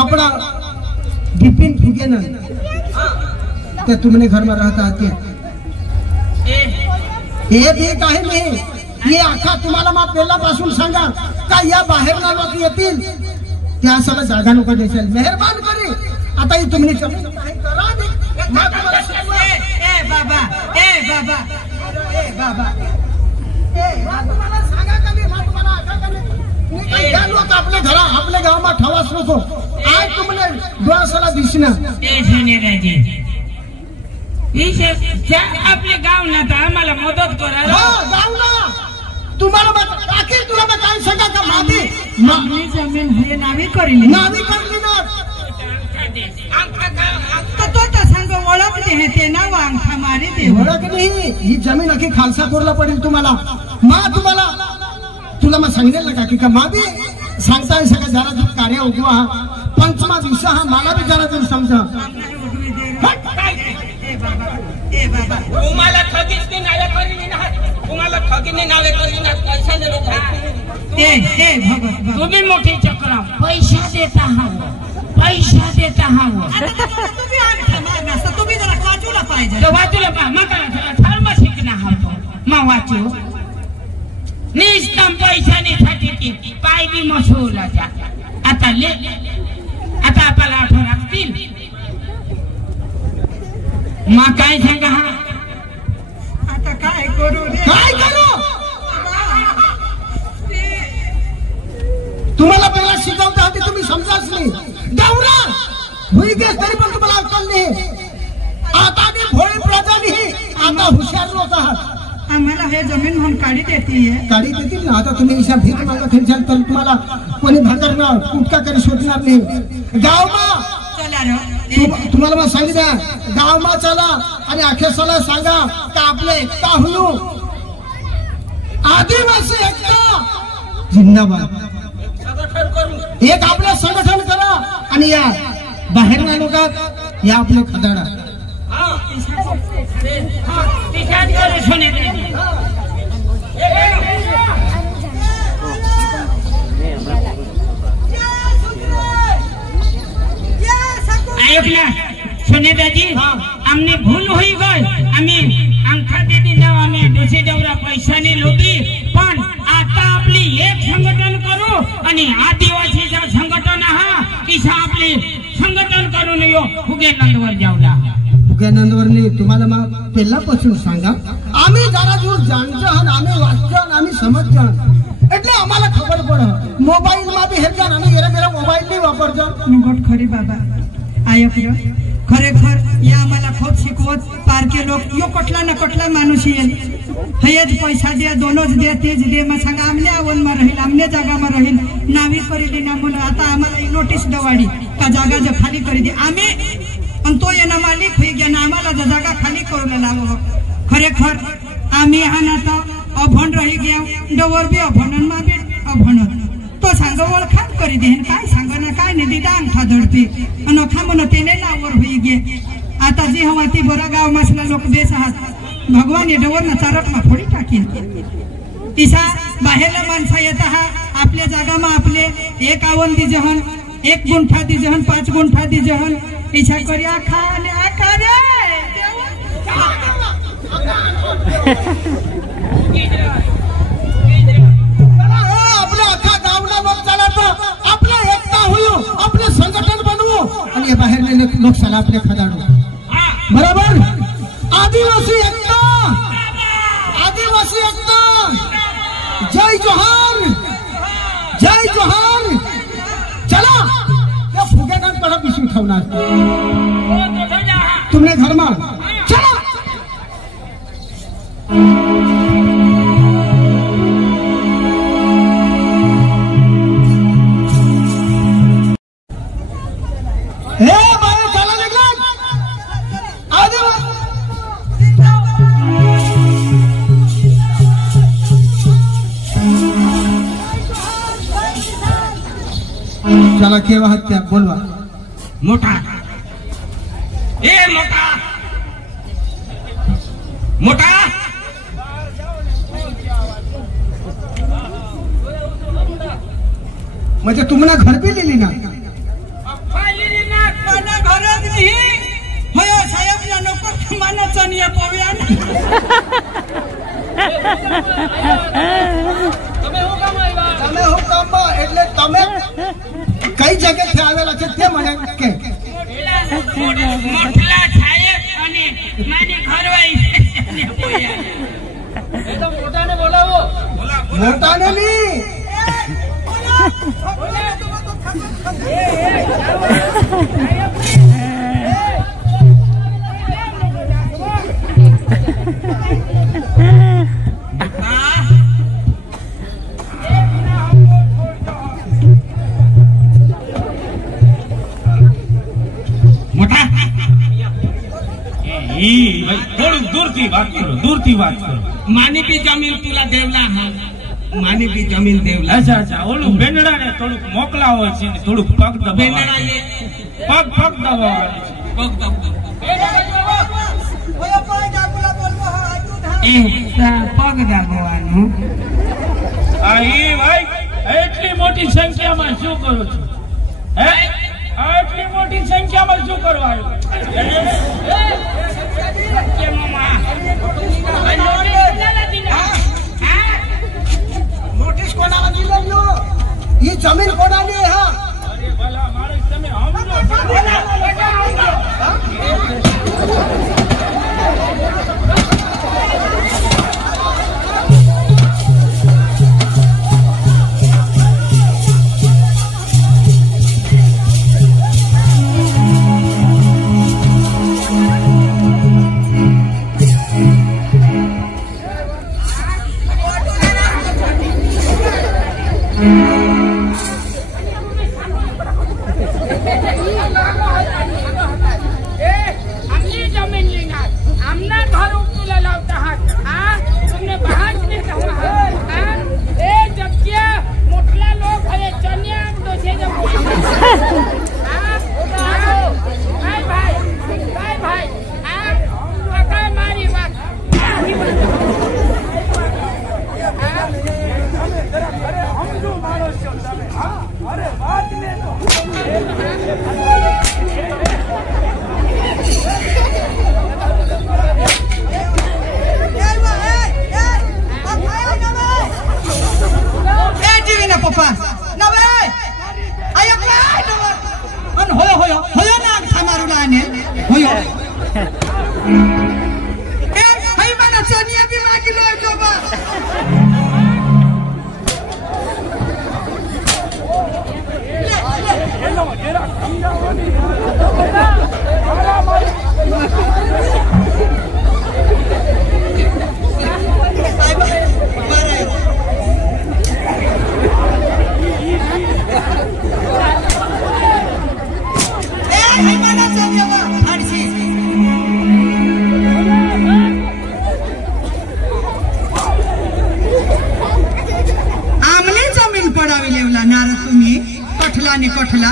अपना बिपिन फुगेना ते तुमने घर में रहता आते ये भी काही नाही ये आखा तुम्हाला मा पहिल्यापासून सांगा का या बाहेरला लोक येतील त्या सगळं जागा नको देशाल मेहरबान करी आता ही तुम्ही जमीन काही करा दे ए बाबा ए बाबा ए बाबा ए तुम्हाला सांगा का मी तुम्हाला आखा का मी या लोक आपल्या घरा आपल्या गावात ठेवास नको आज तुम्हाला डोळ्याला दिसणार ए सोनेराजी आपले गाव ना तर आम्हाला मदत करा गाव ना तुम्हाला आखिर तुला काय सांगा का माझी जमीन हे नावी करली ना तो सांग ओळख दे ते नाव अंगठा मारी दे ओळख नाही ही जमीन अखी खालसा कोरला पडेल तुम्हाला मा तुम्हाला तुला मग सांगेल ना का मादी सांगताय सगळं जरा दूर कार्य उगवा पंचमा दिवस हा मला बी जरा दूर समजा तुम्हाला ठगीने नावे करी ना तुम्हाला ठगीने नावे करी ना पैसा तुम्ही मोठी चक्र पैसा देता तुम्ही जरा वाचूला पाहिजे वाचूला धर्म शिकना तो मग वाचू निष्ठम पैशाने पाय बी मशहूर आता आपल्याला आठवण लागतील मग काय सांगा आता काय करू तुम्हाला पहिला शिकवता होते तुम्ही समजाच नाही गावरा होई गेस तरी पण तुम्हाला अक्कल नाही आता मी भोळी प्रजा नाही आता हुशार लोक आहात आम्हाला हे जमीन म्हणून काढी देतील ना आता तुम्ही अशा भीक मागत असाल तर तुम्हाला कोणी भाकरणार कुटका करी शोधणार नाही गावमा तुम्हाला मग सांगितलं गावमा चला आणि अखेसाला सांगा का आपले एकता होऊ आदिवासी एकता जिंदाबाद एक आपलं संघटन करा आणि या बाहेर नाही लोक या आपलं खदाडा सोनेदाजी आमने भूल हुई गई आम्ही अंगठा दे दिला आम्ही दुसरी डवरा पैसा नाही लोभी पण आता आपली एक संघटन करू आणि आदिवासीचा संघटन हा किसा आपली संघटन करून यो फुगेनंदवर जाऊला फुगेनंदवर तुम्हाला मग पहिल्यापासून सांगा आम्ही जरा दूर जाणतो आम्ही वाचतो आम्ही समजतो એટલે અમારા ખબર પડે મોબાઈલ માં બી હેરજાન અમે મેરા મોબાઈલ નહીં વાપરજો गोट खरी बाबा आयक खरेखर या आम्हाला खूप शिकवत पारके लोक यो कटला ना कटला माणूस येईल हेच पैसा दे दोनच दे तेच दे मग सांगा आमने आवन मा राहील आमने जागा मा राहील नावी करेली ना म्हणून आता आम्हाला नोटीस दवाडी का जागा जो खाली करी दे आम्ही आणि तो येना मालिक होई गया ना आम्हाला जागा खाली करून लावो खरेखर आम्ही हा ना तर अभण रही गया डवर बी अभणन मा बी अभणन तो सांग ओळखाण करी देन काय सांग ना काय नाही दिदा अंगठा धडपी अनोखा मन तेने नावर होई गे आता जी हवा ती बरा गाव मसला लोक बेस आहात भगवान ये डवर ना चारक मा फोडी टाकीन तिसा बाहेरला माणसा येत हा आपल्या जागा मा आपले एक आवन दी जहन एक गुंठा दी जहन 5 गुंठा दी जहन इच्छा करिया खाने आका रे अपने संगठन बनवू आणि बाहेर लोक सला आपले खदाडू बरोबर आदिवासी एकता जय जोहार चला या फुगेदान पर विषय ठेवणार तुमने घर में चला चला केव्हा हत्या बोलवा मोठा ए मोठा मोठा म्हणजे तुम्हाला घर बी लिहिली ना મને ચનિયા પોવ્યા ને તમે હું કામમાં એટલે તમે કઈ જગ્યાએથી આવેલા છે તે મને કે મોટલા સાહેબ અને મારી ઘરવાળી ચનિયા પોવ્યા એ તો મોટાને બોલાવો મોટાને નહીં થોડુંક દૂરથી વાત કરો માની બી જમીન તુલા દેવલા હા માની બી જમીન દેવલા અચ્છા ઓલું બેનડા ને થોડુંક મોકલા હોય છે ને થોડુંક પગ દબાવવાનું પગ દબાવવાનું પગ દાબવાનું આ એ ભાઈ એટલી મોટી સંખ્યામાં શું કરું છું હે આટલી મોટી સંખ્યામાં શું કરવા આવ્યું નોટિસ કોનાની લઈ ઈ જમીન કોનાની હા અરે ભલા માણસ તમે कठला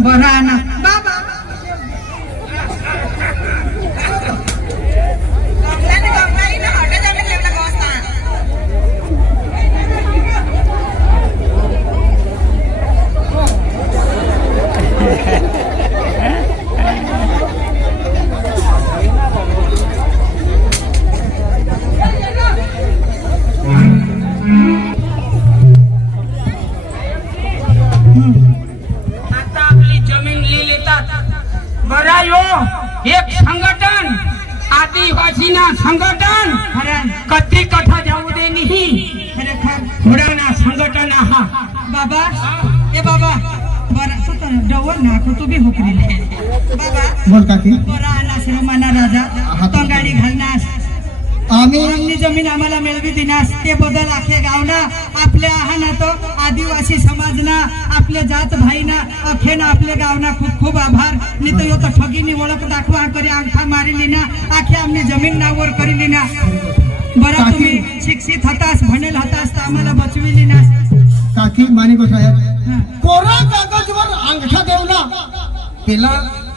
बराना बाबा एक संगठन आदिवासी ना संगठन कति कथा जाऊ दे नहीं घोड़ा संगठन आहा बाबा ए बाबा बरा सुत डवर नाको तो भी हुकरी ले बाबा बोल काकी बरा अनास रमाना राजा तंगाडी घालनास आम्ही जमीन आम्हाला मिळवी दिनास ते बदल आखे गावना आपल्या आहाना तो आदिवासी समाजना आपल्या जात भाईना अखेना आपल्या गावना खूप खूप आभार नाही तर यो तो ठगीनी ओळख दाखवा करी अंगठा मारिली ना आखे आम्ही जमीन नावर करीली ना बरा तुम्ही शिक्षित हतास भनेल हतास तर आम्हाला बचविली ना काकी मानिको साहेब कोरा कागजवर अंगठा देवला पेला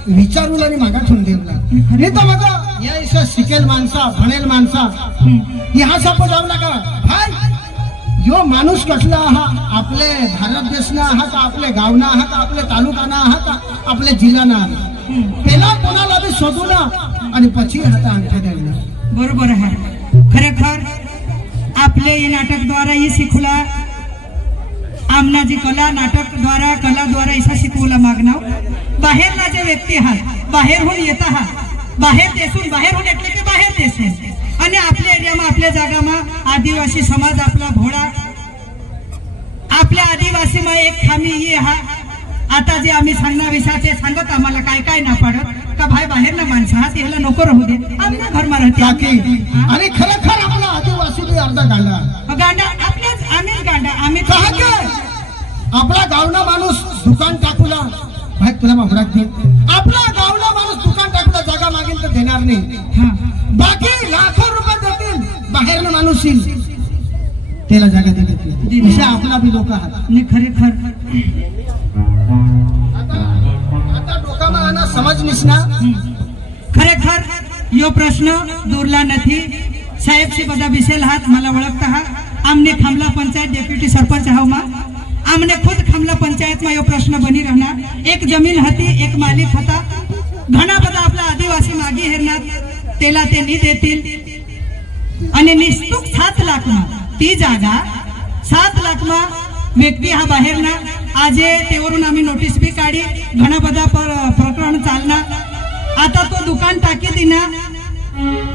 विचारून आणि मागा ठेवून देवला नाही तर मग या इशा शिकेल माणसा म्हणेल माणसा ह्या साप जाऊ नका भाई यो माणूस कसला हा आपले भारत देशना हा का आपले गावना हा का आपले तालुकाना हा का आपले जिल्हाना पेला कोणाला बी शोधू ना आणि पछी हाता अंगठे द्यायला बरोबर आहे खरेखर आपले ये नाटक द्वारा ये शिकवला आमना जी कला नाटक द्वारा कला द्वारा ऐसा शिकवला मागना बाहेरला जे व्यक्ती आहात बाहेरहून येत आहात बाहेर देशून बाहेरहून એટલે કે बाहेर देशून आणि आपल्या एरियाમાં आपल्या जागाમાં आदिवासी समाज आपला भोळा आपल्या आदिवासीમાં एक खामी ही हा आता जे आम्ही सांगणार विषय ते सांगत आम्हाला काय काय ना पडत का भाई बाहेर ना माणसं हा त्याला नको राहू दे आमच्या घरमा राहते आणि खरखर आपला आदिवासी बी अर्धा गांडा गांडा आपल्याच आम्ही गांडा आम्ही आपला गावना माणूस दुकान टाकूला भाई तुला मागरात दे आपला गावना माणूस दुकान टाकूला जागा मागेल तर देणार नाही बाकी लाखो रुपये देतील बाहेरनं माणूस येईल त्याला जागा देतील अशा आपला बी लोक आहात खरेखर आता लोकांना आना समज निसना खरेखर यो प्रश्न दूरला नथी साहेब से बदा बिसेल हाथ मला ओळखता हा आमने खामला पंचायत डेप्युटी सरपंच हाव मा आमने खुद खामला पंचायत में यो प्रश्न बनी रहना एक जमीन हती एक मालिक हता घना बदा आपला आदिवासी मागी हेरनात तेला ते नी देतील आणि निस्तुक 7 लाख मा ती जागा 7 लाख मा व्यक्ती हा बाहेर ना आजे तेवरून आम्ही नोटीस बी काढी घना बदा प्रकरण चालना आता तो दुकान टाकी दिना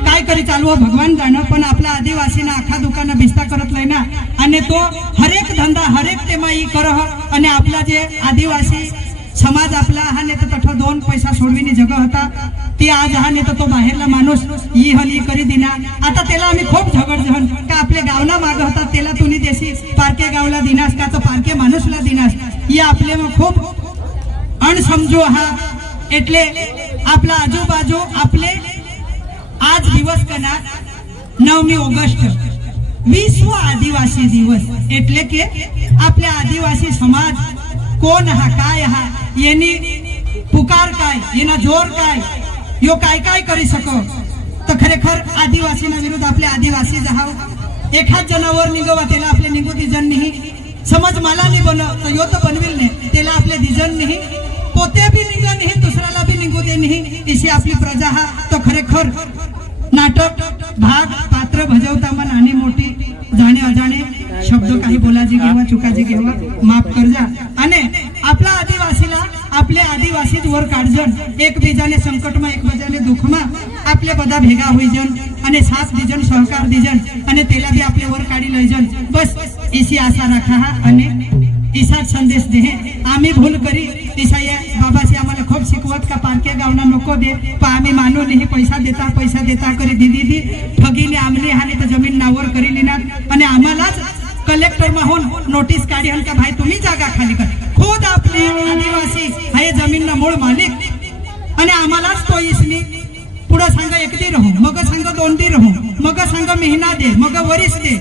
काय करी चालू भगवान जाणं पण आपला आदिवासीना आखा दुकान भिस्ता करत लय ना आणि तो हरेक धंदा हरेक तेमाई करह आणि आपला जे आदिवासी समाज आपला हा नेता तठ 2 पैसा सोडविनी जगह होता ती आज हा नेता तो बाहेरला माणूस ही हली करी दिना आता त्याला आम्ही खूप झगड जहन का आपले गावना माग होता त्याला तुम्ही देशी पारके गावला दिनास का तो पारके माणूसला दिनास या आपले खूप अणसमजो हा એટલે आपला आजूबाजू आपले आज दिवस कना 9 ऑगस्ट 20 आदिवासी दिवस એટલે કે आपल्या आदिवासी समाज कोण हा काय हा येनी पुकार काय येना जोर काय यो काय काय करी सको तर खरेखर आदिवासीना विरुद्ध आपले आदिवासी जहाव एखाद जनावर निगवा त्याला आपले निगू दिजन नाही समज मला नाही बनव तर यो तर बनविल नाही त्याला आपले दिजन नाही पोते भी निघा नाही दुसऱ्याला भी निघू दे नाही इशी आपली प्रजा हा तो खरेखर नाटक भाग पात्र भजवता मन आणि मोठी जाणे अजाणे शब्द काही बोलाजी घेवा चुकाजी घेवा माफ करजा आणि आपला आदिवासीला आपले आदिवासी वर काढजन एक बीजाने संकटमा एक बीजाने दुःखमा आपले बदा भेगा होईजन आणि साथ दिजन सहकार दिजन आणि तेला भी आपले वर काढी लयजन बस इसी आशा रखा हा आणि ईसा संदेश दे आम्ही भूल करी ईसा या बाबाशी आम्हाला खूप शिकवत का पारके गावना नको दे पण आम्ही मानू नाही पैसा देता करी दीदी ठगीने आमली हाने तर जमीन नावर करीली ना आणि आम्हालाच कलेक्टर माहून नोटीस काढी हन का भाई तुम्ही जागा खाली कर खुद आपले आदिवासी हे जमीन ना मूळ मालिक आणि आम्हालाच तो इसनी पुढे सांग एकदी राहू मग सांग 2 दी राहू मग सांग महिना दे मग वरिस दे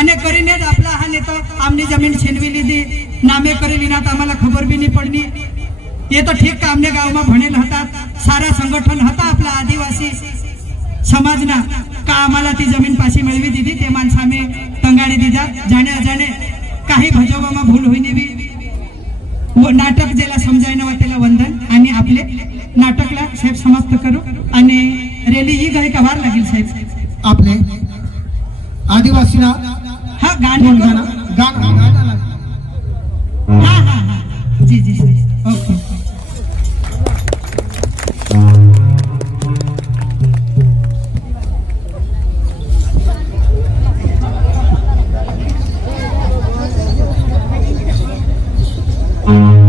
आणि करीने आपला हा नेता आमनी जमीन छेनविली दी नामे करेली ना आम्हाला खबर भी नहीं पडनी ये तो ठीक का आमने गाव में भनेल हतात सारा संगठन हता आपला आदिवासी समाजना का आम्हाला ती जमीन पाशी मिळवी दिदी ते माणसा में तंगाडी दिदा जाणे अजाणे काही भजवमा भूल होईने भी वो नाटक जेला समजायना वाटेला वंदन आणि आपले नाटकला साहेब समाप्त करू आणि रेली ही गई कवार लागेल साहेब आपले आदिवासीना हा गाणं गाणं हा जी ओके Mm-hmm.